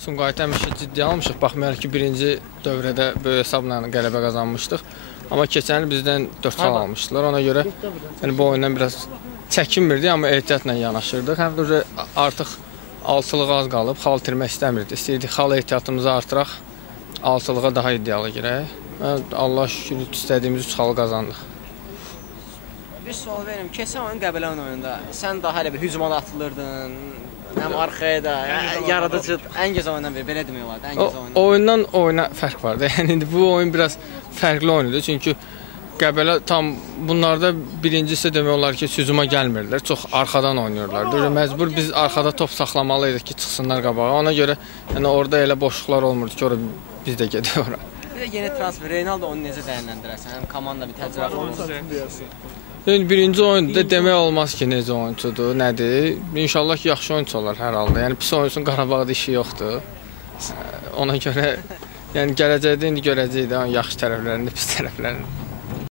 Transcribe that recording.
Sumqayıtı həmişə ciddi almışıq. Baxmayaraq ki, birinci dövrədə böyük hesabla qələbə qazanmışdıq. Amma keçən il bizdən 4 xal almışdılar. Ona görə yəni, bu oyundan biraz çəkinmirdik, amma ehtiyatla yanaşırdıq. Həm də artıq 6-lıq az qalıb, xal itirmək istəmirdik. İstəyirdik xal ehtiyatımızı artıraq, 6-lığa daha iddialı girək. Allah şükür istədiyimiz 3 xalı qazandıq. Bir sual verim. Keçən oyun Qəbələ oyununda sən daha elə bir hücuma atılırdın. Həm arxaya da, yaradıcı, ən gözəl oyundan biri, belə demək olardı, ən gözəl oyundan. Oyundan oyuna fərq vardı. Yəni indi bu oyun biraz fərqli oyundur. Çünki Qəbələ tam bunlarda birincisi demək olar ki, hücuma gəlmirlər. Çox arxadan oynayırlar. Böyle məcbur biz arxada top saxlamalıydıq ki, çıxsınlar qabağa. Ona görə yəni orada elə boşluqlar olmurdu ki, ora biz də gedək ora. Bir də yeni transfer Reynaldo onu necə dəyərləndirərsən? Həm komanda bir təcrübə olmuşdur. Yəni birinci oyunda demək olmaz ki, necə oyunçudur, nədir. İnşallah ki, yaxşı oyunçu olar hər halda. Yəni pis oyunçunun Qarabağda işi yoxdur. Ona görə yəni gələcəkdə indi görəcəyik də yaxşı tərəflərini, pis tərəflərini.